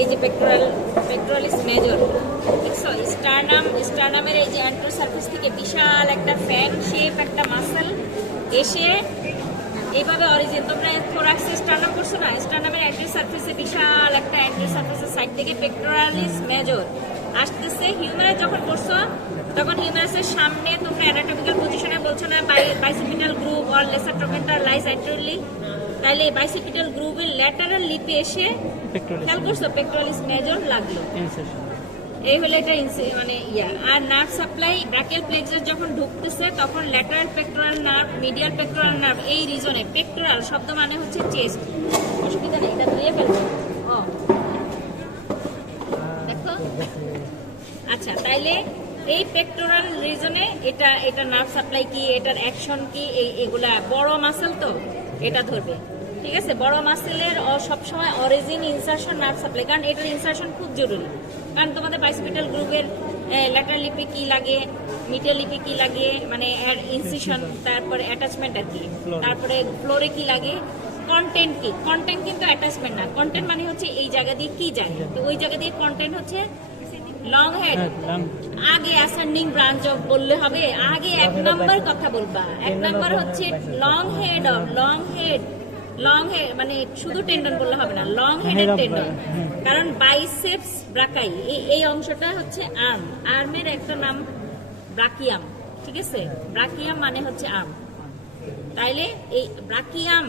এই যে pectoralis major, দেখছো স্টারনামের এই যে অ্যান্টার সারফেস থেকে বিশাল একটা ফ্যাং শেপ একটা মাসল এসে এইভাবে অরিজিন, তোমরা থোরাক্সে স্টারনাম করছো না, স্টারনামের অ্যান্টার সারফেসে বিশাল একটা অ্যান্টার সারফেসের সাইড থেকে পেক্টোরালিস মেজর আসতেছে। হিউম্যারাস যখন করছো তখন হিউম্যারাসের সামনে তোমরা অ্যানাটমিক্যাল পজিশনে বলছো না bicipital groove or lesser trochanter lies anteriorly, তাহলে এই বাইসিপিটাল গ্রুপের ল্যাটারাল লিপে এসে খেয়াল করছো পেক্টোরালিস মেজর লাগলো, এই হলো এটা মানে আর নার্ভ সাপ্লাই ব্রাকিয়াল প্লেক্সাস যখন ঢুকতেছে তখন lateral pectoral nerve, medial pectoral nerve এই রিজনে, পেক্টোরাল শব্দ মানে হচ্ছে চেস্ট, অসুবিধা নেই, এটা ধুয়ে ফেলবো। দেখো আচ্ছা, তাইলে এই পেক্টোরাল রিজনে এটা নার্ভ সাপ্লাই কি, এটার অ্যাকশন কি, এগুলা বড় মাসল তো এটা ধরবে, ঠিক আছে। বড় মাসেলের সবসময় অরিজিন ইনসারশন নার্ভ সাপ্লাই, কারণ এটার ইনসারশন খুব জরুরি, কারণ তোমাদের বাইসিপিটাল গ্রুপের ল্যাটারাল লিপে কি লাগে, মিডিয়াল লিপে কি লাগে, মানে ইনসিশন, তারপরে অ্যাটাচমেন্ট আর কি, তারপরে ফ্লোরে কি লাগে, কন্টেন্ট কি, কন্টেন্ট কিন্তু অ্যাটাচমেন্ট না, কন্টেন্ট মানে হচ্ছে এই জায়গা দিয়ে কি যায়, তো ওই জায়গা দিয়ে কন্টেন্ট হচ্ছে লং হেড, আগে অ্যাসেন্ডিং ব্রাঞ্চ অফ বললে হবে, আগে এক নাম্বার কথা বলবা, এক নাম্বার হচ্ছে long head of, long head মানে শুধু টেন্ডন বললে হবে না, লং হেডের টেন্ডন, কারণ বাইসেপস ব্রাকাই এই অংশটা হচ্ছে আর্মের একটা নাম ব্রাকিয়াম, ঠিক আছে, ব্রাকিয়াম মানে হচ্ছে আর্ম, তাইলে এই brachium,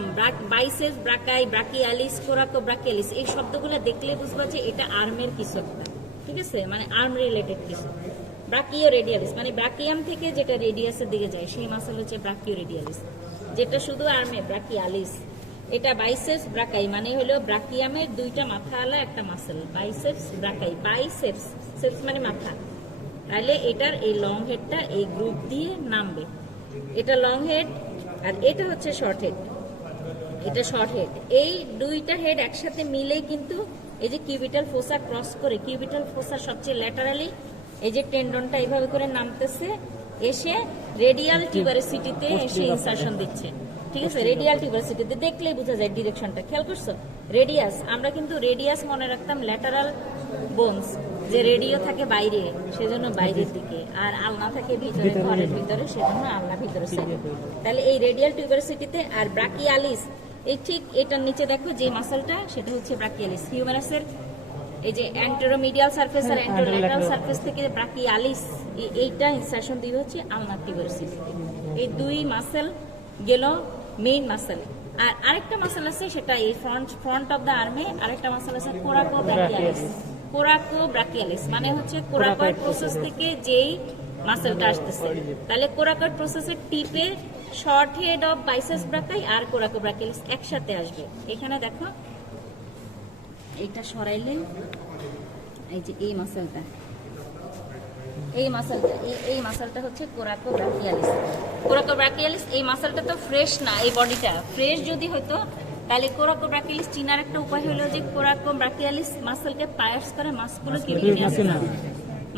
biceps brachii, brachialis, coracobrachialis এই শব্দগুলো দেখলে বুঝবা যে এটা আর্মের কিছু একটা, ঠিক আছে, মানে আর্ম রিলেটেড কিছু। ব্রাকিও রেডিয়ালিস মানে ব্রাকিয়াম থেকে যেটা রেডিয়াসের দিকে যায় সেই মাসল হচ্ছে ব্রাকিও রেডিয়ালিস, যেটা শুধু আর্মে ব্রাকিয়ালিস। এটা বাইসেপস ব্রাকাই মানে হলো ব্রাকিয়ামের দুইটা মাথা আলা একটা মাসল, বাইসেপস ব্রাকাই, বাইসেপস সেপস মানে মাথা, তাহলে এটার এই লং হেডটা এই গ্রুপ দিয়ে নামবে, এটা লং হেড আর এটা হচ্ছে শর্ট হেড, এটা শর্ট হেড, এই দুইটা হেড একসাথে মিলে কিন্তু এই যে কিউবিটাল ফোসা ক্রস করে, কিউবিটাল ফোসা সবচেয়ে ল্যাটারালি এই যে টেন্ডনটা এইভাবে করে নামতেছে, এসে রেডিয়াল টিউবারসিটিতে এসে ইনসারশন দিচ্ছে, ঠিক আছে, রেডিয়াল টিউবারসিটিতে দেখলেই বোঝা যায় ডিরেকশনটা, খেয়াল করছো, রেডিয়াস, আমরা কিন্তু রেডিয়াস মনে রাখতাম ল্যাটারাল বোনস, যে রেডিও থাকে বাইরে সেজন্য বাইরের দিকে, আর আলনা থাকে ভিতরে ঘরের ভিতরে সেজন্য আলনা ভিতরে সাইডে, তাহলে এই রেডিয়াল টিউবারসিটিতে, আর ব্রাকিয়ালিস এই ঠিক এটার নিচে দেখো যে মাসলটা সেটা হচ্ছে ব্রাকিয়ালিস, হিউম্যারাসের এই যে অ্যান্টেরোমিডিয়াল সারফেস আর অ্যান্টেরোল্যাটারাল সারফেস থেকে ব্রাকিয়ালিস এইটা ইনসারশন দিবে হচ্ছে আলনার টিউবারসিটিতে, এই দুই মাসল গেল মেইন মাসল। আর আরেকটা মাসল আছে সেটা এই ফ্রন্ট অফ দ্য আর্মে, আরেকটা মাসল আছে কোরাকো ব্রাকিয়ালিস, কোরাকো ব্রাকিয়ালিস মানে হচ্ছে কোরাকয়েড প্রসেস থেকে যেই মাসলটা আসতেছে, তাহলে কোরাকয়েড প্রসেসের টিপে short head of biceps brachii আর কোরাকো ব্রাকিয়ালিস একসাথে আসবে। এখানে দেখো এইটা সরাইলে এই যে এই মাসলটা, এই মাসলটা হচ্ছে কোরাকো ব্রাকিয়ালিস, কোরাকো ব্রাকিয়ালিস এই মাসলটা তো ফ্রেশ না, এই বডিটা ফ্রেশ যদি হতো তাহলে কোরাকো ব্রাকিয়ালিস চিনার একটা উপায় হলো যে কোরাকো ব্রাকিয়ালিস মাসলকে পায়ার্স করে মাসকুলোকিউটেনিয়াস,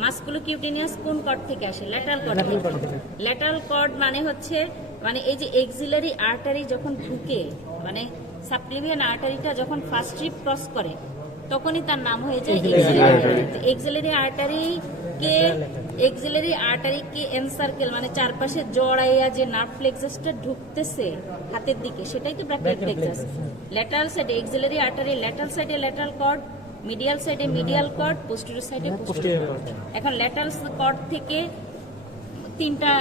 মাসকুলোকিউটেনিয়াস কোন কর্ড থেকে আসে, ল্যাটারাল কর্ড থেকে, ল্যাটারাল কর্ড মানে হচ্ছে মানে এই যে এক্সিলারি আর্টারি যখন ঢুকে, মানে সাবক্লিভিয়ান আর্টারিটা যখন ফার্স্ট স্ট্রিপ ক্রস করে তখনই তার নাম হয়ে যায় এক্সিলারি আর্টারিকে এনসার্কেল মানে চারপাশে জড়াইয়া যে নার্ভ প্লেক্সাসটা ঢুকতেছে হাতের দিকে সেটাই তো ব্রাকিয়াল প্লেক্সাস। ল্যাটারাল সাইডে এক্সিলারি আর্টারি, ল্যাটারাল সাইডে ল্যাটারাল কর্ড, মিডিয়াল সাইডে মিডিয়াল কর্ড, পোস্টেরিয়র সাইডে পোস্টেরিয়র কর্ড। এখন ল্যাটারাল কর্ড থেকে তিনটা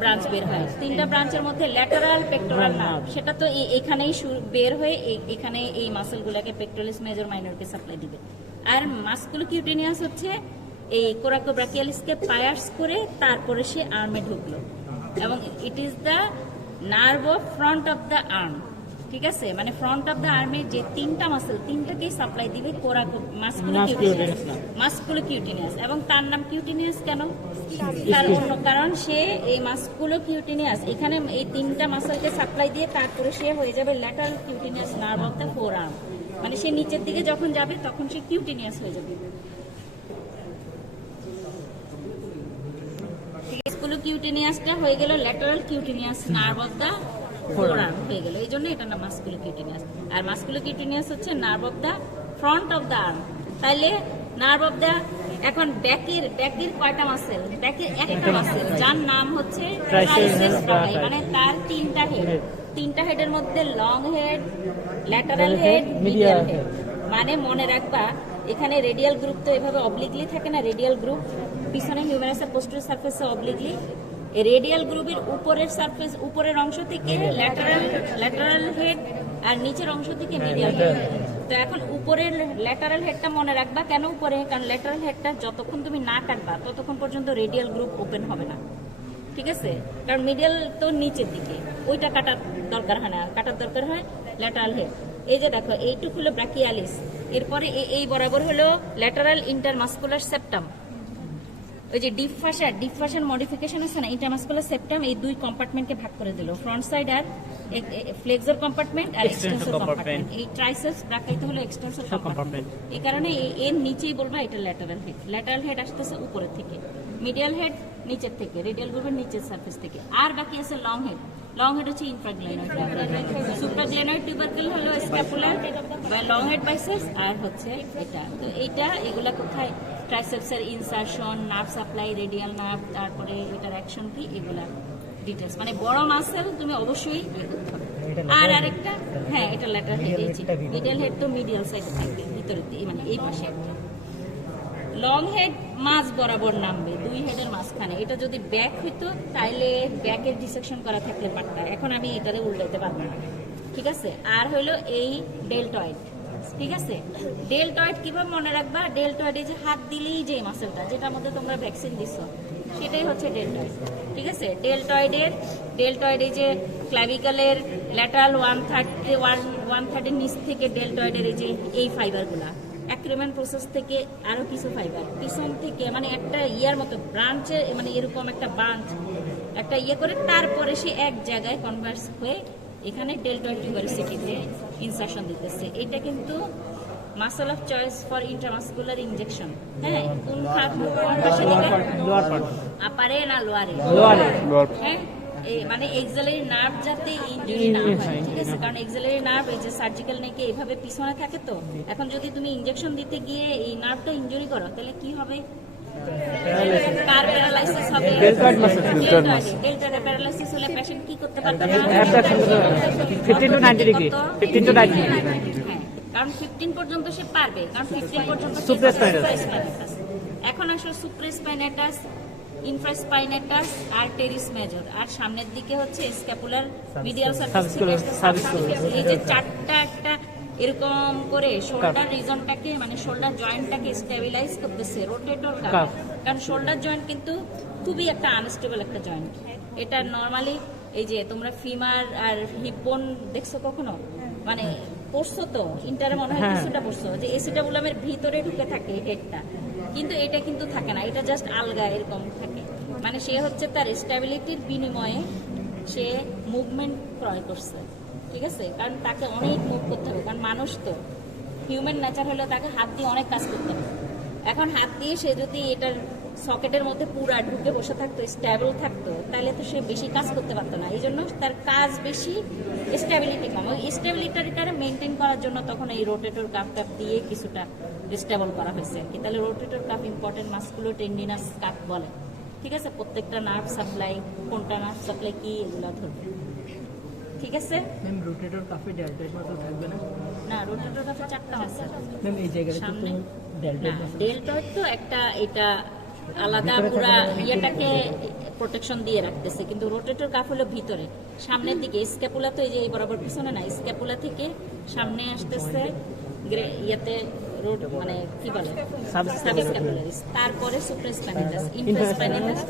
ব্রাঞ্চ বের হয়, তিনটা ব্রাঞ্চের মধ্যে ল্যাটারাল পেক্টোরাল নার্ভ সেটা তো এখানেই বের হয়ে এখানে এই মাসলগুলোকে পেক্টোরালিস মেজর মাইনরকে সাপ্লাই দিবে, আর মাসকুলোকিউটেনিয়াস হচ্ছে এই কোরাকো ব্রাকিয়ালিসকে পায়ার্স করে তারপরে সে আর্মে ঢুকলো, এবং it is the nerve of front of the arm, ঠিক আছে, মানে ফ্রন্ট অফ দ্য আর্মে যে তিনটা মাসল তিনটাকেই সাপ্লাই দিবে কোরাকো মাসকুলোকিউটেনিয়াস, এবং তার নাম কিউটেনিয়াস কেন, তার অন্য কারণ সে এই মাসকুলোকিউটেনিয়াস এখানে এই তিনটা মাসলকে সাপ্লাই দিয়ে তারপরে সে হয়ে যাবে lateral cutaneous nerve of the four arm, মানে সে নিচের দিকে যখন যাবে তখন সে কিউটেনিয়াস হয়ে যাবে। মাসকুলোকিউটেনিয়াসটা হয়ে গেল lateral cutaneous nerve of the forearm হয়ে গেল, এই জন্য এটার নাম মাসকুলোকিউটেনিয়াস। আর মাসকুলোকিউটেনিয়াস হচ্ছে nerve of the front of the arm, তাইলে নার্ভ অফ দ্য এখন ব্যাকের কয়টা মাসেল? ব্যাকের একটা মাসেল যার নাম হচ্ছে ট্রাইসেপস ব্রাকাই, মানে তার তিনটা হেডের মধ্যে long head, lateral head, medial head. মানে মনে রাখবা এখানে রেডিয়াল গ্রুপ তো এভাবে অবলিকলি থাকে না, রেডিয়াল গ্রুপ পিছনে হিউমেরাসের পোস্টেরিয়র সারফেসে অবলিকলি, রেডিয়াল গ্রুপের উপরের অংশ থেকে ল্যাটারাল হেড আর নিচের অংশ থেকে মিডিয়াল হেড। তো এখন উপরের ল্যাটারাল হেডটা মনে রাখবা কেন উপরে, কারণ ল্যাটারাল হেডটা যতক্ষণ তুমি না কাটবা ততক্ষণ পর্যন্ত রেডিয়াল গ্রুপ ওপেন হবে না, ঠিক আছে? কারণ মিডিয়াল তো নিচের দিকে, ওইটা কাটার দরকার হয় না, কাটার দরকার হয় ল্যাটারাল হেড। এই যে দেখো এইটুকু হলো ব্রাকিয়ালিস, এরপরে এই বরাবর হলো ল্যাটারাল ইন্টারমাসকুলার সেপ্টাম। ওই যে ডিপ ফাশন মডিফিকেশন আছে না, ইন্টারমাসকুলার সেপ্টাম এই দুই কম্পার্টমেন্টকে ভাগ করে দিল, ফ্রন্ট সাইড আর ফ্লেক্সর কম্পার্টমেন্ট আর এক্সটেনসর কম্পার্টমেন্ট। এই ট্রাইসেপস ব্রাকাইতে হলো এক্সটেনসর কম্পার্টমেন্ট। এই কারণে এর নিচেই বলবা এটা ল্যাটারাল হেড আসতেছে উপরের থেকে, মিডিয়াল হেড নিচের থেকে, রেডিয়াল গ্রুপের নিচের সারফেস থেকে। আর বাকি আছে লং হেড হচ্ছে ইনফ্রাগ্লাইনয়েড, সুপ্রাগ্লাইনয়েড টিউবারকেল হলো স্ক্যাপুলার বা লং হেড বাইসেপস, আর হচ্ছে এটা। তো এগুলা কোথায়? ট্রাইসেপসের insertion, nerve supply, radial nerve, তারপরে এটার অ্যাকশন কি, এগুলা ডিটেলস। মানে বড় মাসেল তুমি অবশ্যই করতে হবে। আর আরেকটা, হ্যাঁ এটা ল্যাটারাল হেড, মিডিয়াল হেড তো মিডিয়াল সাইডে থাকবে ভিতরে, মানে এই পাশে একটা। লং হেড মাঝ বরাবর নামবে, দুই হেডের মাঝখানে। এটা যদি ব্যাক হইতো তাইলে ব্যাকের ডিসেকশন করা থাকলে পারতাম, এখন আমি এটারে উল্টাইতে পারবো না, ঠিক আছে? আর হলো এই ডেলটয়েড, ঠিক আছে? ডেলটয়েড কিভাবে মনে রাখবা? ডেলটয়েড এই যে হাত দিলেই যে মাসেলটা যেটার মধ্যে তোমরা ভ্যাকসিন দিছো সেটাই হচ্ছে ডেলটয়েড, ঠিক আছে? ডেলটয়েড এই যে ক্লাভিকলের ল্যাটারাল 1/3 নিচ থেকে ডেলটয়েডের এই যে এই ফাইবারগুলা, অ্যাক্রিমেন প্রসেস থেকে আরো কিছু ফাইবার পিছন থেকে, মানে একটা ইয়ার মতো ব্রাঞ্চে, মানে এরকম একটা ব্রাঞ্চ একটা ইয়ে করে তারপরে সে এক জায়গায় কনভার্স হয়ে এখানে ডেলটয়েড টিউবারসিটিতে ইনসারশন দিতেছে। এটা কিন্তু muscle of choice for intramuscular injection. হ্যাঁ, কোন পাশে দিকে? আপারে না লোয়ারে? হ্যাঁ, মানে এক্সিলারি নার্ভ যাতে ইনজুরি না হয়, ঠিক আছে? কারণ এক্সিলারি নার্ভ এই যে সার্জিক্যাল নেকে এইভাবে পিছনে থাকে, তো এখন যদি তুমি ইনজেকশন দিতে গিয়ে এই নার্ভটা ইনজুরি করো তাহলে কি হবে? কার প্যারালাইসিস হবে? ডেলটয়েড প্যারালাইসিস হলে পেশেন্ট কি করতে পারবে না? 15 to 90 ডিগ্রি, 15 to 90 ডিগ্রি। হ্যাঁ, কারণ 15 পর্যন্ত সে পারবে, কারণ 15 পর্যন্ত সুপ্রাস্পাইনাটাস। এখন আসো সুপ্রাস্পাইনাটাস, ইনফ্রাস্পাইনাটাস আর টেরিস মেজর, আর সামনের দিকে হচ্ছে স্ক্যাপুলার মিডিয়াল সাবস্কুলার। এই যে চারটা একটা এরকম করে শোল্ডার রিজনটাকে, মানে শোল্ডার জয়েন্টটাকে স্টেবিলাইজ করতেছে রোটেটর কাফ। কারণ শোল্ডার জয়েন্ট কিন্তু খুবই একটা আনস্টেবল একটা জয়েন্ট। এটা নরমালি এই যে তোমরা ফিমার আর হিপ বোন দেখছো কখনো? মানে পড়ছো তো ইন্টারে মনে হয় কিছুটা পড়ছো যে এসিটাবুলামের ভিতরে ঢুকে থাকে হেডটা, কিন্তু এটা কিন্তু থাকে না, এটা জাস্ট আলগা এরকম থাকে। মানে সে হচ্ছে তার স্টেবিলিটির বিনিময়ে সে মুভমেন্ট ক্রয় করছে, ঠিক আছে? কারণ তাকে অনেক মুভ করতে হবে, কারণ মানুষ তো হিউম্যান নেচার হলে তাকে হাত দিয়ে অনেক কাজ করতে হবে। এখন হাত দিয়ে সে যদি এটার সকেটের মধ্যে পুরা ঢুকে বসে থাকতো, স্টেবল থাকতো, তাহলে তো সে বেশি কাজ করতে পারতো না। এই জন্য তার কাজ বেশি, স্টেবিলিটি কম। ওই স্টেবিলিটিটা মেনটেন করার জন্য তখন এই রোটেটর কাফ দিয়ে কিছুটা স্টেবল করা হয়েছে আর কি। তাহলে rotator cuff important musculotendinous cuff বলে, ঠিক আছে? প্রত্যেকটা নার্ভ সাপ্লাই, কোনটা নার্ভ সাপ্লাই কি, এগুলো ধরবে, ঠিক আছে? ম্যাম রোটেটর কাফে ডেল্টয়েড মাসল থাকবে না? না, রোটেটর কাফে চারটা আছে ম্যাম এই জায়গাটা সামনে। তো ডেল্টয়েড মাসল। ডেলটয়েড তো একটা, এটা আলাদা পুরা ইয়েটাকে প্রোটেকশন দিয়ে রাখতেছে, কিন্তু রোটেটর কাফ হলো ভিতরে সামনের দিকে। স্ক্যাপুলা তো এই যে এই বরাবর পিছনে না, স্ক্যাপুলা থেকে সামনে আসতেছে ইয়েতে রোড, মানে কি বলে সাবস্ক্যাপুলারিস, তারপরে সুপ্রাস্পাইনাটাস, ইনফ্রাস্পাইনাটাস,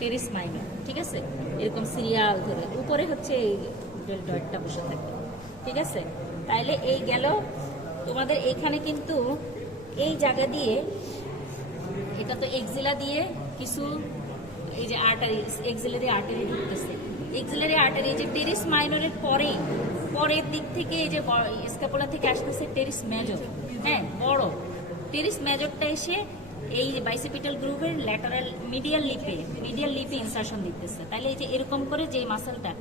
টেরিস মাইনর, ঠিক আছে? এরকম সিরিয়াল ধরে উপরে হচ্ছে এই ডেলটয়েডটা বসে থাকে, ঠিক আছে? তাইলে এই গেল তোমাদের এখানে, কিন্তু এই জায়গা দিয়ে এটা তো এক্সিলা দিয়ে কিছু এই যে আর্টারি, এক্সিলারি আর্টারি ঢুকতেছে। এক্সিলারি আর্টারি যে টেরিস মাইনরের পরের দিক থেকে এই যে স্ক্যাপুলা থেকে আসতেছে টেরিস মেজর। হ্যাঁ, বড় টেরিস মেজরটা এসে এই যে বাইসেপিটাল গ্রুপের ল্যাটারাল মিডিয়াল লিপে ইনসারশন দিতেছে। তাহলে এই যে এরকম করে যে মাসেলটা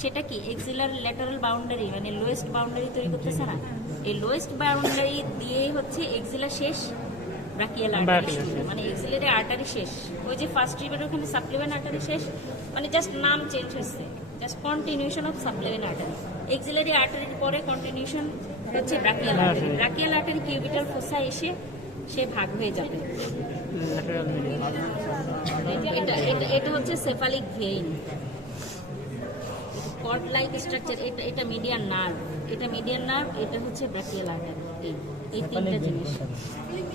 সেটা কি এক্সিলার ল্যাটারাল বাউন্ডারি মানে লোয়েস্ট বাউন্ডারি তৈরি করতেছে না, এই লোয়েস্ট বাউন্ডারি দিয়ে হচ্ছে এক্সিলার শেষ, ব্রাকিয়াল আর্টারি মানে এক্সিলারি আর্টারি শেষ, ওই যে ফার্স্ট রিবের ওখানে সাপ্লিমেন্ট আর্টারি শেষ, মানে জাস্ট নাম চেঞ্জ হচ্ছে, just continuation of supplement artery. Axillary আর্টারির পরে কন্টিনিউশন হচ্ছে brachial artery. Brachial artery cubital fossa এসে সে ভাগ হয়ে যাবে। এটা এটা এটা হচ্ছে cephalic vein, cord like structure. এটা এটা মিডিয়ান নার্ভ, এটা মিডিয়ান নার্ভ, এটা হচ্ছে ব্রাকিয়াল আর্টারি। এই তিনটা জিনিস।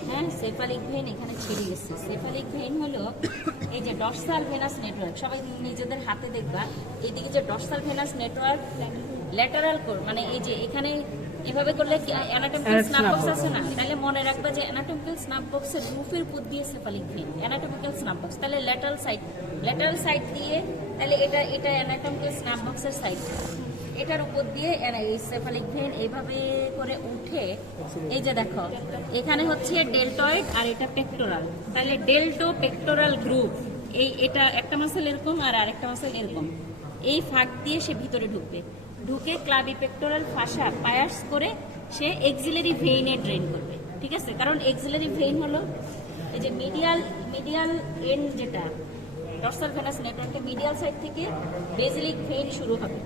হ্যাঁ, সেফালিক ভেইন এখানে ছেড়ে গেছে। সেফালিক ভেইন হলো এই যে ডর্সাল ভেনাস নেটওয়ার্ক, সবাই নিজেদের হাতে দেখবা, এইদিকে যে dorsal venous network lateral core, মানে এই যে এখানে এভাবে করলে কি অ্যানাটমিক্যাল স্নাপ বক্স আছে না, তাহলে মনে রাখবা যে অ্যানাটমিক্যাল স্নাপ বক্সের রুফের উপর দিয়ে cephalic vein, anatomical snap box, তাহলে ল্যাটারাল সাইড দিয়ে, তাহলে এটা এটা অ্যানাটমিক্যাল স্নাপ বক্সের সাইড, এটার উপর দিয়ে এই সেফালিক ভেইন এইভাবে করে উঠে, এই যে দেখো এখানে হচ্ছে ডেল্টয়েড আর এটা পেক্টোরাল, তাহলে ডেল্টো পেক্টোরাল গ্রুপ, এই এটা একটা মাসেল এরকম আর আরেকটা মাসেল এরকম, এই ফাঁক দিয়ে সে ভিতরে ঢুকবে, ঢুকে ক্লাবি পেক্টোরাল ফাসা পায়ার্স করে সে এক্সিলারি ভেইনে ড্রেন করবে। ঠিক আছে, কারণ এক্সিলারি ভেইন হলো এই যে মিডিয়াল এন্ড, যেটা ডর্সাল ভেনাস নেটওয়ার্কের মিডিয়াল সাইড থেকে বেসিলিক ভেইন শুরু হবে।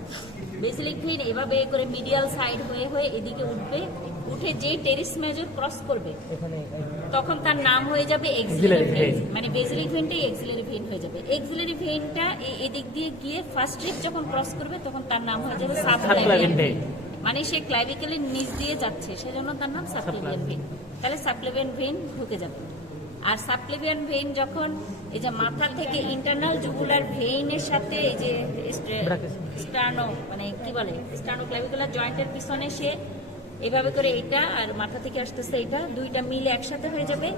বেসিলিক ভেইন এভাবে করে মিডিয়াল সাইড হয়ে হয়ে এদিকে উঠবে, উঠে যে টেরিস মেজর ক্রস করবে তখন তার নাম হয়ে যাবে এক্সিলারি ভেইন, মানে বেসিলিক ভেইনটাই এক্সিলারি ভেইন হয়ে যাবে। এক্সিলারি ভেইনটা এদিক দিয়ে গিয়ে ফার্স্ট রিপ যখন ক্রস করবে তখন তার নাম হয়ে যাবে সাবক্লাভিয়ান ভেইন, মানে সে ক্লাভিকেলের নিচ দিয়ে যাচ্ছে সেজন্য তার নাম সাবক্লাভিয়ান ভেইন। তাহলে সাবক্লাভিয়ান ভেইন ঢুকে যাবে। আর সাবক্লাভিয়ান ভেইন যখন এই যে মাথা থেকে ইন্টারনাল জুগুলার ভেইনের সাথে এই যে স্টার্নো মানে কি বলে স্টার্নো ক্লাভিকুলার জয়েন্টের পিছনে সে এভাবে করে এটা আর মাথা থেকে আসতেছে এটা দুইটা মিলে একসাথে হয়ে যাবে,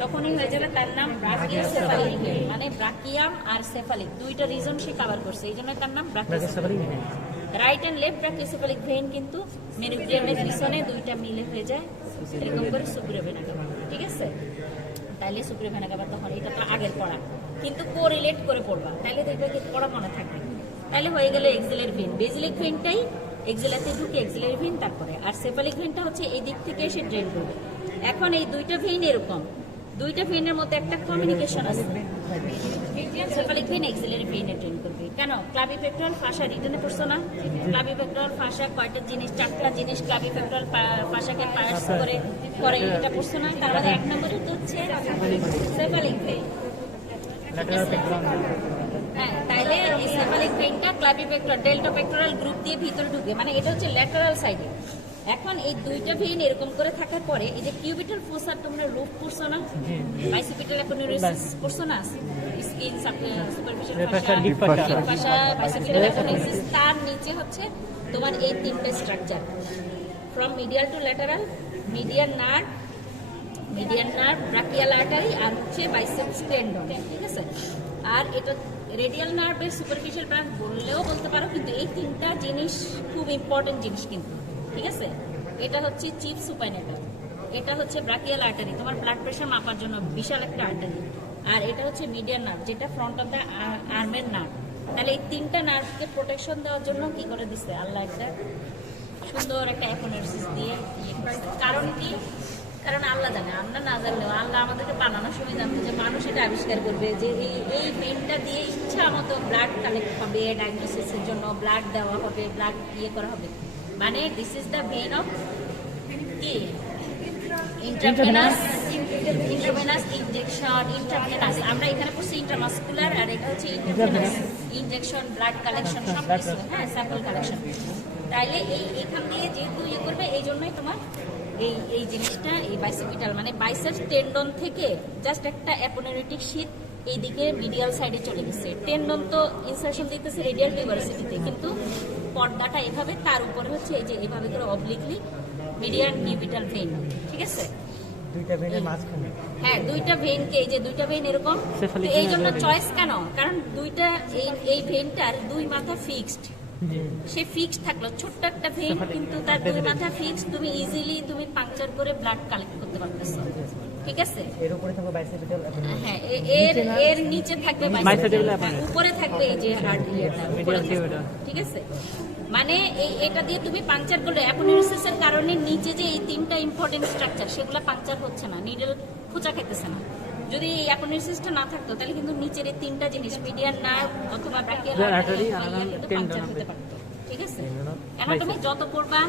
তখনই হয়ে যাবে তার নাম ব্রাকিওসেফালিক ভেইন, মানে ব্রাকিয়াম আর সেফালিক দুইটা রিজন সে কভার করছে, এই জন্য তার নাম brachiocephalic vein. Right and left brachiocephalic vein কিন্তু মেরুগ্রিয়ামের পিছনে দুইটা মিলে হয়ে যায় এরকম করে সুপিরিয়র ভেনা কাভা। ঠিক আছে, তাইলে সুপিরিয়র ভেনা কাভা তখন এটা তো আগের পড়া, কিন্তু কোরিলেট করে পড়বা, তাইলে তো এটা কি পড়া মনে থাকবে। তাইলে হয়ে গেল এক্সিলারি ভেইন, বেসিলিক ভেইনটাই এক্সিলাতে ঢুকে এক্সিলারি ভেইন, তারপরে আর সেফালিক ভেইনটা হচ্ছে এই দিক থেকে এসে ড্রেন করবে। এখন এই দুইটা ভেইন এরকম, দুইটা ভেইনের মধ্যে একটা কমিউনিকেশন আছে, সেফালিক ভেইন এক্সিলারি ভেইনে ড্রেন করবে। কেন? ক্লাবি পেক্টোরাল ফাসা রিটেনে পড়ছো না, ক্লাবি পেক্টোরাল ফাসা কয়টা জিনিস, চারটা জিনিস ক্লাবি পেক্টোরাল ফাসাকে পায়ার্স করে করে এটা পড়ছো না, তার মধ্যে এক নম্বরে তো হচ্ছে সেফালিক ভেইন। হ্যাঁ, তাইলে এই সেফালিক ভেইনটা clavipectoral deltopectoral groove দিয়ে ভিতরে ঢুকে, মানে এটা হচ্ছে ল্যাটারাল সাইডে। এখন এই দুইটা ভেইন এরকম করে থাকার পরে এই যে কিউবিটাল ফোসা তোমরা রুফ করছো না, বাইসিপিটাল অ্যাপোনেউরিসিস করছো না, skin superficial fascia bicipital aponeurosis, তার নিচে হচ্ছে তোমার এই তিনটে structure from medial to lateral, median nerve brachial artery আর হচ্ছে বাইসেপস টেন্ডন। ঠিক আছে, আর এটা রেডিয়াল নার্ভের সুপারফিশিয়াল ব্রাঞ্চ বললেও বলতে পারো, কিন্তু এই তিনটা জিনিস খুব ইম্পর্টেন্ট জিনিস কিন্তু। ঠিক আছে, এটা হচ্ছে চিফ সুপাইনেটাল, এটা হচ্ছে ব্রাকিয়াল আর্টারি তোমার ব্লাড প্রেশার মাপার জন্য বিশাল একটা আর্টারি, আর এটা হচ্ছে মিডিয়ান নার্ভ যেটা ফ্রন্ট অফ দ্য আর্মের নার্ভ। তাহলে এই তিনটা নার্ভকে প্রোটেকশন দেওয়ার জন্য কি করে দিচ্ছে আল্লাহ একটা সুন্দর একটা অ্যাপোনেউরিসিস দিয়ে। কারণ কি? কারণ আল্লাহ জানে, আমরা না জানলেও আল্লাহ আমাদেরকে বানানোর সময় জানতো যে মানুষ এটা আবিষ্কার করবে যে এই ভেইনটা দিয়ে ইচ্ছা মতো ব্লাড কালেক্ট হবে, ডায়াগনোসিসের জন্য ব্লাড দেওয়া হবে, ব্লাড ইয়ে করা হবে, মানে this is the vein of কি ইন্ট্রাভেনাস ইনজেকশন, ইন্ট্রাভেনাস আমরা এখানে পড়ছি ইন্ট্রামাসকুলার, আর এটা হচ্ছে ইন্ট্রাভেনাস ইনজেকশন, ব্লাড কালেকশন সব কিছু, হ্যাঁ স্যাম্পল কালেকশন। তাইলে এখান দিয়ে যেহেতু ইয়ে করবে, এই জন্যই তোমার এই জিনিসটা এই বাইসিপিটাল মানে বাইসেপস টেন্ডন থেকে জাস্ট একটা অ্যাপোনেউরিটিক শীট এইদিকে মিডিয়াল সাইডে চলে গেছে। টেন্ডন তো ইনসারশন দিতেছে রেডিয়াল টিউবারসিটিতে, কিন্তু পর্দাটা এভাবে, তার উপরে হচ্ছে এই যে এভাবে করে অবলিকলি মিডিয়াল কিউবিটাল ভেইন। ঠিক আছে, দুইটা ভেইনের মাঝখানে, হ্যাঁ দুইটা ভেইনকে এই যে দুইটা ভেইন এরকম, এই জন্য চয়েস কেন? কারণ দুইটা এই ভেইনটার দুই মাথা ফিক্সড, সে ফিক্সড থাকলো ছোট্ট একটা ভেইন, কিন্তু তার দুই মাথা ফিক্সড, তুমি ইজিলি তুমি পাংচার করে ব্লাড কালেক্ট করতে পারতেছো। ঠিক আছে? এর উপরে থাকবে বাইসেপ্টাল হ্যাঁ, এর নিচে থাকবে Biceps biceps, appendage। উপরে থাকবে এই যে হার্ট ইয়েটা, উপরে Medial থাকবে, cubital। ঠিক আছে? মানে এটা দিয়ে তুমি পাংচার করলে অ্যাপোনেউরিসিসের কারণে নিচে যে এই তিনটা ইম্পর্টেন্ট স্ট্রাকচার সেগুলো পাংচার হচ্ছে না, নিডল খোঁচা খেতেছে না। যদি এই অ্যাপোনেউরিসিসটা না থাকতো তাহলে কিন্তু নিচের এই তিনটা জিনিস মিডিয়ান নার্ভ অথবা ব্রাকিয়াল Artery, কিন্তু tendon পাংচার হবে। হতে পারতো, ঠিক আছে? অ্যানাটমি যত পড়বা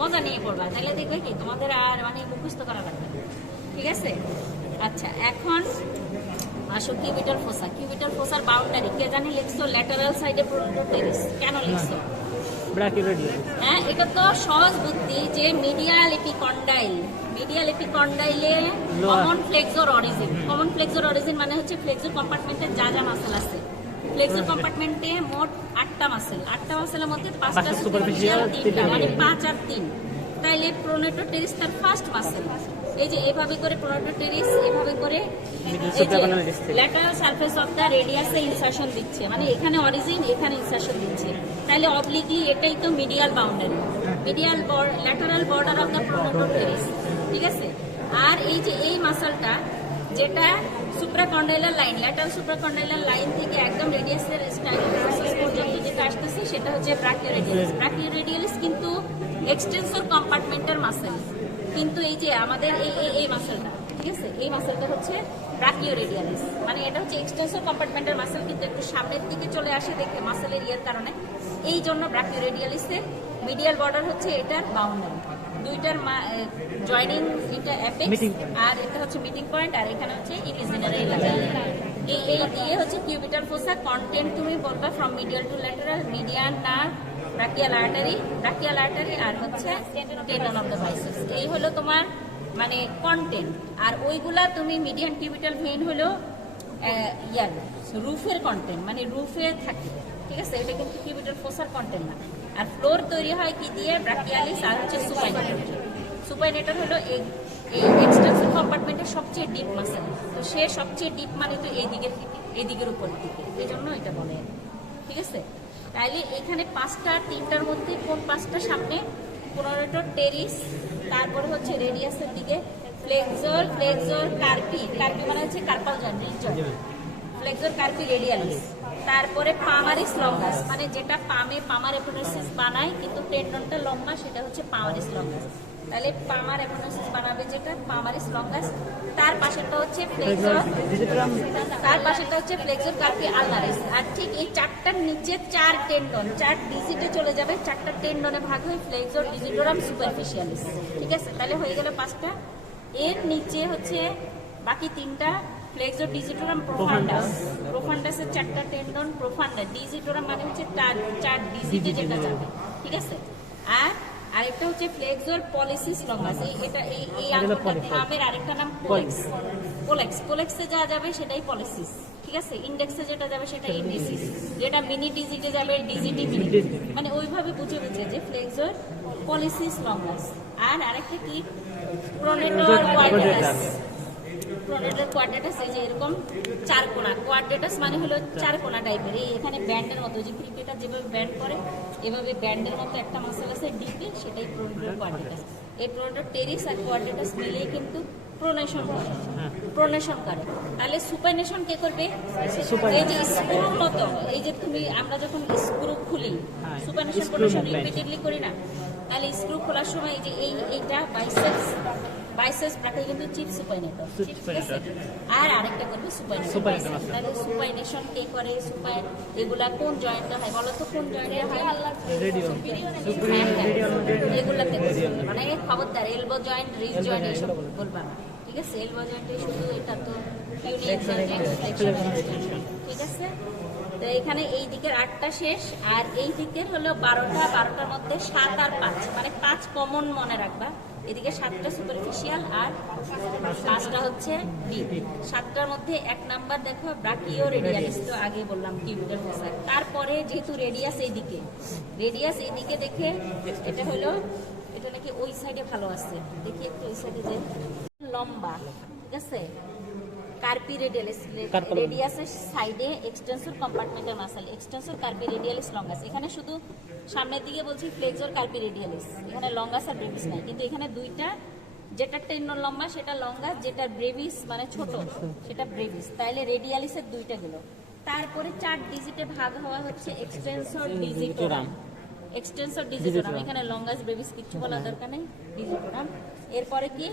মজা নিয়ে পড়বা, তাহলে দেখবে কি তোমাদের আর মানে মুখস্থ করা লাগবে না, ঠিক আছে? আচ্ছা, এখন আসো কিউবিটাল ফোসা। কিউবিটাল ফোসার বাউন্ডারি কে জানি লিখছো ল্যাটারাল সাইডে প্রোনোটো টেরিস, কেন লিখছো? ব্রাকিওরেডিয়াল। হ্যাঁ, এটা তো সহজ বুদ্ধি যে মিডিয়াল এপিকন্ডাইল, মিডিয়াল এপিকন্ডাইলে common flexor origin. Common flexor origin মানে হচ্ছে ফ্লেক্সর কম্পার্টমেন্টে যা যা মাসেল আছে। ফ্লেক্সর কম্পার্টমেন্টে মোট 8টা মাসেল, 8টা মাসেলের মধ্যে 5টা সুপারফিশিয়াল, 3টা মানে 5 আর 3। তাইলে প্রোনোটো টেরিস তার ফার্স্ট মাসেল। এই যে এভাবে করে প্রোনোটো টেরিস এভাবে করে ল্যাটারাল সারফেস অফ দ্য রেডিয়াসে ইনসারশন দিচ্ছে, মানে এখানে অরিজিন, এখানে ইনসারশন দিচ্ছে। তাহলে অবলিকলি এটাই তো medial boundary, medial lateral border of the pronator teres, ঠিক আছে? আর এই যে এই মাসলটা যেটা supracondylar line, lateral supracondylar line থেকে একদম রেডিয়াসের স্টাইলোসাস পর্যন্ত যেটা আসতেছে সেটা হচ্ছে ব্রাকিওরেডিয়ালিস। ব্রাকিওরেডিয়ালিস কিন্তু এক্সটেন্সর কম্পার্টমেন্টের মাসেল, কিন্তু এই যে আমাদের এই মাসেলটা, ঠিক আছে, এই মাসেলটা হচ্ছে ব্রাকিওরেডিয়ালিস, মানে এটা হচ্ছে এক্সটেন্সর কম্পার্টমেন্টের মাসেল, কিন্তু একটু সামনের দিকে চলে আসে দেখে মাসেলের ইয়ের কারণে, এই জন্য ব্রাকিওরেডিয়ালিসের মিডিয়াল বর্ডার হচ্ছে এটার বাউন্ডারি। দুইটার জয়েনিং, এটা অ্যাপেক্স আর এটা হচ্ছে মিটিং পয়েন্ট, আর এখানে হচ্ছে ইপিজেনারি এলাকা। এই দিয়ে হচ্ছে কিউবিটাল ফোসা। কন্টেন্ট তুমি বলবা from medial to lateral, median nerve, brachial artery আর হচ্ছে টেন্ডন অফ দ্য বাইসেপস। এই হলো তোমার মানে কন্টেন্ট। আর ওইগুলা তুমি মিডিয়ান কিউবিটাল ভেইন হলো ইয়ার রুফের কন্টেন্ট, মানে রুফে থাকে, ঠিক আছে? এটা কিন্তু কিউবিটাল ফোসার কন্টেন্ট না। আর ফ্লোর তৈরি হয় কি দিয়ে? ব্রাকিয়ালিস আর হচ্ছে সুপাইনেটর। সুপাইনেটর হলো এই এক্সটেন্সর কম্পার্টমেন্টের সবচেয়ে ডিপ মাসেল, তো সে সবচেয়ে ডিপ মানে তো এই দিকের উপর দিকে, এই জন্য এটা বলে, ঠিক আছে? তাইলে এখানে 5টা, 3টার মধ্যে কোন 5টা সামনে? প্রোনোটো টেরিস, তারপরে হচ্ছে রেডিয়াসের দিকে ফ্লেক্সর, কার্পি মানে হচ্ছে carpal joint, wrist joint, flexor carpi radialis. তারপরে পামারিস লঙ্গাস, মানে যেটা পামার অ্যাপোনেউরিসিস বানায় কিন্তু টেন্ডনটা লম্বা, সেটা হচ্ছে পামারিস লঙ্গাস। তাহলে পামার অ্যাপোনেউরিসিস বানাবে যেটা পামারিস লঙ্গাস। তার পাশেরটা হচ্ছে ফ্লেক্সর, তার পাশেরটা হচ্ছে ফ্লেক্সর কার্পি আলনারিস। আর ঠিক এই 4টার নিচে 4 টেন্ডন, 4 ডিজিটে চলে যাবে, 4টা টেন্ডনে ভাগ হয়ে ফ্লেক্সর ডিজিটোরাম সুপারফিশিয়ালিস, ঠিক আছে? তাহলে হয়ে গেল 5টা। এর নিচে হচ্ছে বাকি 3টা ফ্লেক্সর ডিজিটোরাম প্রোফান্ডাসের 4টা টেন্ডন, প্রোফান্ডা ডিজিটোরাম মানে হচ্ছে 4 ডিজিটে যেটা যাবে, ঠিক আছে? আর আরেকটা হচ্ছে ফ্লেক্সর পলিসিস লঙ্গাস, এই আঙ্গুলের আরেকটা নাম পোলেক্সে যা যাবে সেটাই পলিসিস, ঠিক আছে? ইন্ডেক্সে যেটা যাবে সেটা ইন্ডিসিস, যেটা মিনি ডিজিটে যাবে ডিজিটি মিনি, মানে ওইভাবে বুঝে যে ফ্লেক্সর পলিসিস লঙ্গাস। আর আরেকটা কি? প্রোনেটর কোয়াড্রেটাস। এই যে এরকম 4 কোণা, কোয়াড্রেটাস মানে হলো 4 কোণা টাইপের, এই এখানে ব্যান্ডের মতো, যে ক্রিকেটার যেভাবে ব্যান্ড করে এভাবে ব্যান্ডের মতো একটা মাসেল আছে ডিপে, সেটাই প্রোনেটর কোয়াড্রেটাস। এই প্রোনেটর টেরিস আর কোয়াড্রেটাস মিলিয়ে কিন্তু প্রোনেশন করে। তাহলে সুপাইনেশন কে করবে? এই যে স্ক্রুর মতো, এই যে আমরা যখন স্ক্রু খুলি, সুপাইনেশন রিপিটেডলি করি না? তাহলে স্ক্রু খোলার সময় এই যে এইটা বাইসেপস ব্রাকে কিন্তু চিপ সুপাইনেটর, আর আরেকটা করবে সুপাইনেশন। তাহলে সুপাইনেশন কে করে? এগুলা কোন জয়েন্টে হয় বলো তো? কোন জয়েন্টে হয়? এগুলাতে, মানে খবরদার এলবো জয়েন্ট, রিজ জয়েন্ট এইসব বলবা না, ঠিক আছে? এলবো জয়েন্টে শুধু এটা তো ঠিক আছে? তো এখানে এই দিকের 8টা শেষ, আর এই দিকের হলো 12টার মধ্যে 7 আর 5, মানে 5 কমন মনে রাখবা। এদিকে 7টা সুপারফিশিয়াল আর 5টা হচ্ছে ডিপ। 7টার মধ্যে 1 নাম্বার দেখো ব্রাকিও রেডিয়ালিস, তো আগে বললাম কিউবিটাল ফোসা। তারপরে যেহেতু রেডিয়াস এইদিকে দেখে এটা হলো, এটা নাকি ওই সাইডে ভালো আছে, দেখি একটু ওই সাইডে যে লম্বা, ঠিক আছে? কার্পি রেডিয়ালিস, রেডিয়াসের সাইডে extensor compartmental muscle, extensor কার্পি radialis longus. এখানে শুধু সামনের দিকে বলছি ফ্লেক্সর কার্পি রেডিয়ালিস, এখানে লঙ্গাস আর ব্রেভিস নাই, কিন্তু এখানে 2টা যেটা টেন্ডন লম্বা সেটা লঙ্গাস, যেটা ব্রেভিস মানে ছোট সেটা ব্রেভিস। তাইলে রেডিয়ালিসের দুইটা গেলো। তারপরে 4 ডিজিটে ভাগ হওয়া হচ্ছে এক্সটেন্সর ডিজিটোরাম। এক্সটেন্সর ডিজিটোরাম, এখানে লঙ্গাস ব্রেভিস কিচ্ছু বলার দরকার নেই, ডিজিটোরাম। এরপরে কি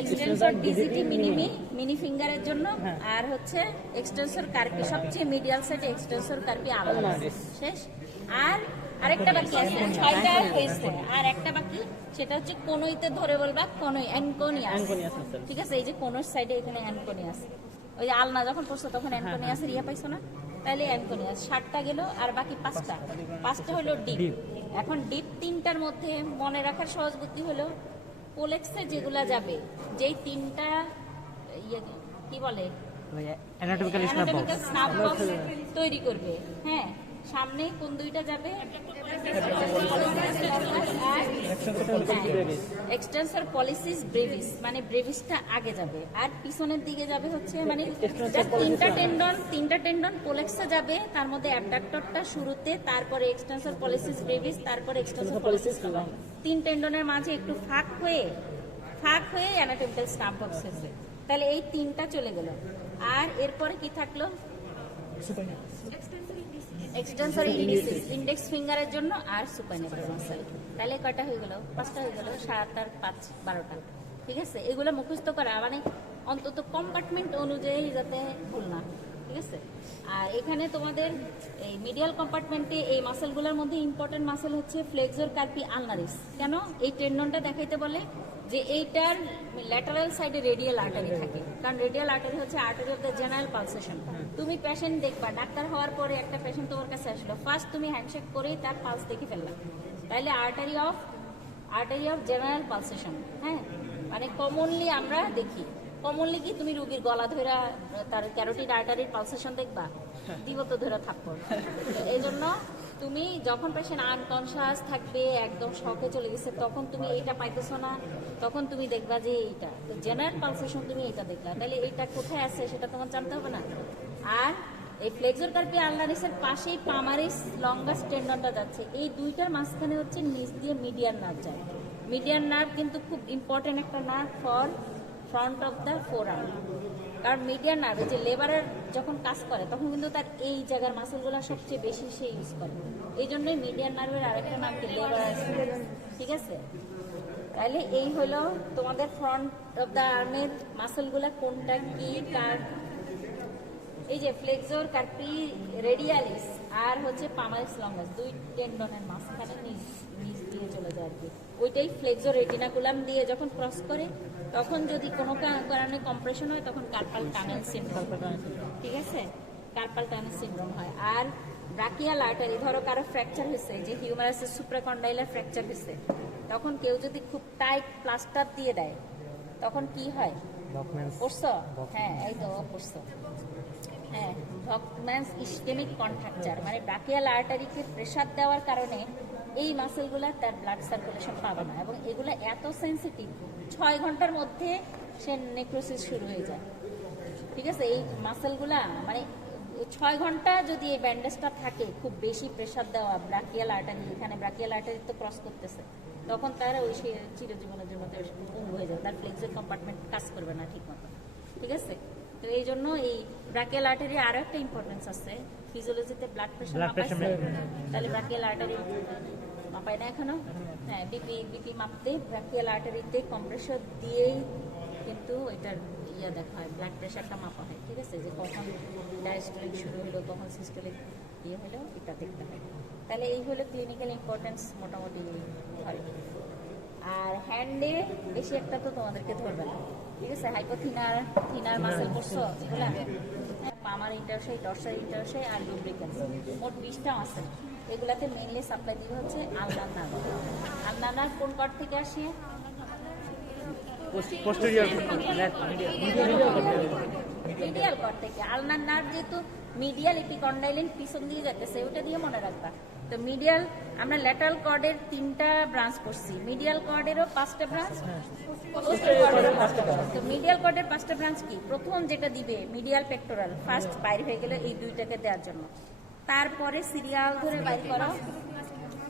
এক্সটেন্সর ডিজিটি মিনিমি, মিনি ফিঙ্গারের জন্য, আর হচ্ছে এক্সটেন্সর কার্পি, সবচেয়ে মিডিয়াল সাইডে এক্সটেন্সর কার্পি আলাদাস। শেষ। আর আরেকটা বাকি আছে, 6টা হয়েছে, আর একটা বাকি, সেটা হচ্ছে কোনইতে ধরে বলবা কোনই, অ্যানকোনিয়াস। ঠিক আছে, এই যে কোনোর সাইডে এখানে অ্যানকোনিয়াস, ওই যে আলনা যখন পড়ছো তখন অ্যানকোনিয়াসের ইয়ে পাইছো না, তাহলে অ্যানকোনিয়াস 7টা গেল, আর বাকি 5টা হলো ডিপ। এখন ডিপ 3টার মধ্যে মনে রাখার সহজ বুদ্ধি হলো পোলেক্সে যেগুলা যাবে, যেই 3টা ইয়ে কি বলে অ্যানাটমিক্যাল স্নাপ বক্স তৈরি করবে। হ্যাঁ, সামনে কোন দুইটা যাবে, এক্সটেন্সর পলিসিস ব্রেভিস, মানে ব্রেভিসটা আগে যাবে, আর পিছনের দিকে যাবে হচ্ছে মানে তিনটা টেন্ডন পোলেক্সে যাবে, তার মধ্যে অ্যাবডাক্টরটা শুরুতে, তারপরে এক্সটেন্সর পলিসিস ব্রেভিস, তারপরে এক্সটেন্সর পলিসিস। 3 টেন্ডনের মাঝে একটু ফাঁক হয়ে অ্যানাটমিক্যাল স্নাপ বক্স হয়েছে। তাহলে এই 3টা চলে গেল। আর এরপরে কি থাকলো, এক্সটেন্সর ইন্ডেক্স ফিঙ্গারের জন্য, আর সুপাইনেটাল মাসল। তাহলে কয়টা হয়ে গেল, 5টা হয়ে গেল, 7 আর 5 12টা। ঠিক আছে, এগুলো মুখস্থ করা মানে অন্তত কম্পার্টমেন্ট অনুযায়ী যাতে ভুল না। ঠিক আছে, আর এখানে তোমাদের এই মিডিয়াল কম্পার্টমেন্টে এই মাসেলগুলোর মধ্যে ইম্পর্টেন্ট মাসেল হচ্ছে ফ্লেক্সর কার্পি আলনারিস। কেন এই টেন্ডনটা দেখাইতে বলে যে এইটার ল্যাটারাল সাইডে রেডিয়াল আর্টারি থাকে, কারণ রেডিয়াল আর্টারি হচ্ছে artery of the general pulsation. তুমি পেশেন্ট দেখবা, ডাক্তার হওয়ার পরে একটা পেশেন্ট তোমার কাছে আসলো, ফার্স্ট তুমি হ্যান্ডশেক করেই তার পালস দেখে ফেললা, তাইলে আর্টারি অফ জেনারেল পালসেশন। হ্যাঁ, মানে কমনলি আমরা দেখি, কমনলি কি তুমি রুগীর গলা ধরা তার ক্যারোটিড আর্টারির পালসেশন দেখবা, দিব তো ধরে থাকবো। এই জন্য তুমি যখন পেশেন্ট আনকনশাস থাকবে, একদম শকে চলে গেছে, তখন তুমি এইটা পাইতেছো না, তখন তুমি দেখবা যে এইটা তো জেনারেল পালসেশন, তুমি এইটা দেখলা, তাহলে এইটা কোথায় আছে সেটা তোমার জানতে হবে না। আর এই ফ্লেক্সর কার্পি আলনারিসের পাশেই পামারিস লঙ্গাস টেন্ডনটা যাচ্ছে, এই দুইটার মাঝখানে হচ্ছে নিচ দিয়ে মিডিয়ান নার্ভ যায়। মিডিয়ান নার্ভ কিন্তু খুব ইম্পর্টেন্ট একটা nerve for front of the forearm, কারণ মিডিয়ান নার্ভ যে লেবারের যখন কাজ করে তখন কিন্তু তার এই জায়গার মাসেলগুলো সবচেয়ে বেশি সে ইউজ করে, এই জন্যই মিডিয়ান নার্ভের আরেকটা নাম কি লেবার। ঠিক আছে, তাহলে এই হলো তোমাদের ফ্রন্ট অফ দ্য আর্মের মাসেলগুলো কোনটা কি কার। এই যে ফ্লেক্সর কার্পি রেডিয়ালিস আর হচ্ছে পামারিস লঙ্গাস, দুই টেন্ডনের মাঝখানে নিচ দিয়ে চলে যায় আর কি, ওইটাই ফ্লেক্সর রেটিনাকুলাম দিয়ে যখন ক্রস করে তখন যদি কোনো কারণে কম্প্রেশন হয় তখন কার্পাল টানেল সিনড্রোম। ঠিক আছে, কার্পাল টানেল সিনড্রোম হয়। আর ব্রাকিয়াল আর্টারি, ধরো কারো ফ্র্যাকচার হয়েছে, যে হিউমারাসের সুপ্রাকন্ডাইলার ফ্র্যাকচার হয়েছে, তখন কেউ যদি খুব টাইট প্লাস্টার দিয়ে দেয় তখন কি হয়, পড়ছো? হ্যাঁ, এই তো পড়ছো। হ্যাঁ, ভকম্যানস ইসকেমিক কন্ট্রাকচার, মানে ব্রাকিয়াল আর্টারিকে প্রেসার দেওয়ার কারণে এই মাসেলগুলা তার ব্লাড সার্কুলেশন পাবে না, এবং এগুলো এত সেন্সিটিভ 6 ঘন্টার মধ্যে সে নেক্রোসিস শুরু হয়ে যায়। ঠিক আছে, এই মাসেলগুলা মানে 6 ঘন্টা যদি এই ব্যান্ডেজটা থাকে, খুব বেশি প্রেসার দেওয়া ব্রাকিয়াল আর্টারি, এখানে ব্রাকিয়াল আর্টারি তো ক্রস করতেছে, তখন তার ওই সে চিরজীবনের জন্য পঙ্গু হয়ে যায়, তার ফ্লেক্সর কম্পার্টমেন্ট কাজ করবে না ঠিক মতো। ঠিক আছে, তো এই জন্য এই ব্রাকিয়াল আর্টারি আরো একটা ইম্পর্টেন্স আছে, ফিজিওলজিতে ব্লাড প্রেশার মাপাইছে, তাহলে ব্রাকিয়াল আর্টারি মাপায় না এখনো। হ্যাঁ, বিপি মাপতে ব্রাকিয়াল আর্টারিতে কম্প্রেসর দিয়েই কিন্তু এটার ইয়ে দেখা হয়, ব্লাড প্রেশারটা মাপা হয়। ঠিক আছে, যে কখন ডায়াস্টোলিক শুরু হলো, কখন সিস্টোলিক ইয়ে হলো, এটা দেখতে হয়। তাহলে এই হলো ক্লিনিক্যাল ইম্পর্টেন্স মোটামুটি হয়। আর হ্যান্ডে বেশি একটা তো তোমাদেরকে ধরবে না। ঠিক আছে, হাইপোথিনার মাসেল করছো এগুলা, পামার ইন্টারসাই, ডরসাল ইন্টারসাই আর লুব্রিকেন্স, মোট 20টা মাসেল। এগুলাতে মেইনলি সাপ্লাই দিবে হচ্ছে আলনার নার্ভ। আলনার নার্ভ কোন পার্ট থেকে আসে? মিডিয়াল কর্ড থেকে। আলনার নার্ভ যেহেতু মিডিয়াল এপিকন্ডাইলিন পিছন দিয়ে যাচ্ছে, ওটা দিয়ে মনে রাখবা। তো মিডিয়াল, আমরা ল্যাটারাল কর্ডের 3টা ব্রাঞ্চ করছি, মিডিয়াল কর্ডেরও 5টা ব্রাঞ্চ, তো মিডিয়াল কর্ডের 5টা ব্রাঞ্চ কি? প্রথম যেটা দিবে মিডিয়াল পেক্টোরাল, ফার্স্ট বাইর হয়ে গেলে এই দুইটাকে দেওয়ার জন্য, তারপরে সিরিয়াল ধরে বাইর করো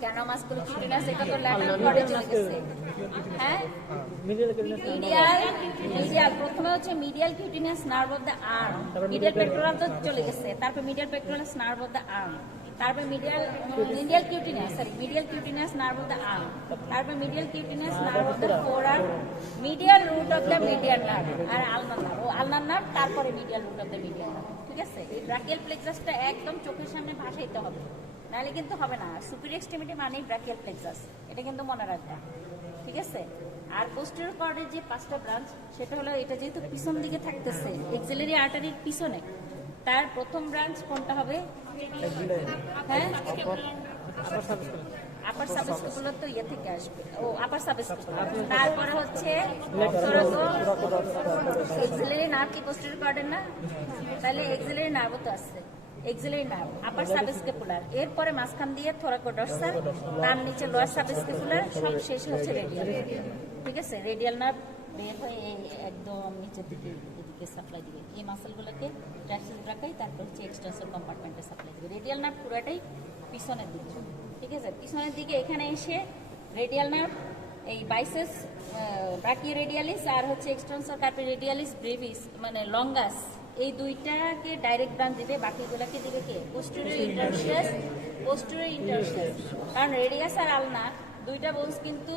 কেন মাসকুলার কিউটিনাস, এটা তো ল্যাটারাল কর্ডে চলে গেছে। হ্যাঁ, মিডিয়াল প্রথমে হচ্ছে medial cutaneous nerve of the arm, medial pectoral তো চলে গেছে, তারপর medial pectoral nerve of the arm, তারপর medial cutaneous nerve of the arm, তারপর medial cutaneous nerve of the forearm, medial root of the medial nerve, আর ulnar nerve, ও ulnar nerve, তারপরে medial root of the medial nerve. ঠিক আছে, এই brachial প্লেক্সাসটা একদম চোখের সামনে ভাসাইতে হবে, নাহলে কিন্তু হবে না। সুপিরিয়র এক্সট্রিমিটি মানেই ব্রাকিয়াল প্লেক্সাস, এটা কিন্তু মনে রাখবা। ঠিক আছে, আর পোস্টেরিয়র কর্ডের যে 5টা ব্রাঞ্চ, সেটা হলো এটা যেহেতু পিছন দিকে থাকতেছে এক্সিলারি আর্টারির পিছনে, তার প্রথম ব্রাঞ্চ কোনটা হবে? হ্যাঁ, আপার সাবস্কেপুলার তো ইয়ে থেকে আসবে, ও আপার সাবস্কেপুলার, তারপরে হচ্ছে এক্সিলারি নার্ভ কি পোস্টেরিয়র কর্ডের না? তাহলে এক্সিলারি নার্ভও তো আছে, এক্সিলারি নার্ভ, আপার সাবস্কেপুলার, এরপরে মাঝখান দিয়ে থোরাকোডর্সাল, তার নিচে লোয়ার সাবস্কেপুলার, সব শেষে হচ্ছে রেডিয়াল। ঠিক আছে, রেডিয়াল নার্ভ বের হয়ে একদম নিচের দিকে এদিকে সাপ্লাই দিবে, এই মাসেলগুলোকে ট্র্যাপসিস ব্রাকাই, তারপর হচ্ছে এক্সটেন্সর কম্পার্টমেন্টে সাপ্লাই দিবে। রেডিয়াল নার্ভ পুরোটাই পিছনের দিকে। ঠিক আছে, পিছনের দিকে এখানে এসে রেডিয়াল নার্ভ, এই বাইসেস ব্রাকিওরেডিয়ালিস আর হচ্ছে এক্সটেন্সর কার্পি রেডিয়ালিস ব্রেভিস মানে লঙ্গাস, এই দুইটাকে ডাইরেক্ট ব্রাঞ্চ দিবে, বাকিগুলোকে দিবে কে? পোস্টেরিয়র ইন্টারশিয়াস, কারণ রেডিয়াস আর আলনা দুইটা বোনস কিন্তু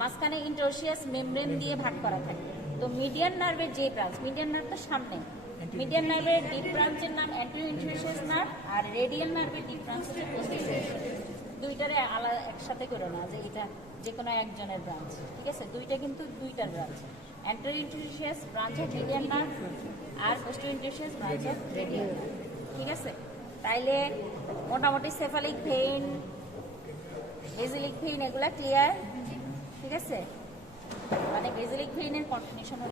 মাঝখানে ইন্টারশিয়াস মেমব্রেন দিয়ে ভাগ করা থাকে। তো মিডিয়ান নার্ভের যে ব্রাঞ্চ, মিডিয়ান নার্ভ তো সামনে, মিডিয়ান নার্ভের ডিপ ব্রাঞ্চের নাম অ্যান্টেরিয়র ইন্টারশিয়াস নার্ভ, আর রেডিয়াল নার্ভের ডিপ ব্রাঞ্চ হচ্ছে পোস্টেরিয়র। দুইটারে আলাদা একসাথে করো না যে এটা যে কোনো একজনের ব্রাঞ্চ। ঠিক আছে, দুইটা কিন্তু দুইটার branch, anterior interosseous branch of median nerve আর posterior interosseous branch of radial nerve. ঠিক আছে, তাইলে মোটামুটি সেফালিক ভেইন, বেসিলিক ভেইন এগুলা ক্লিয়ার। ঠিক আছে, মানে বেসিলিক ভেইনের কন্টিনিউশন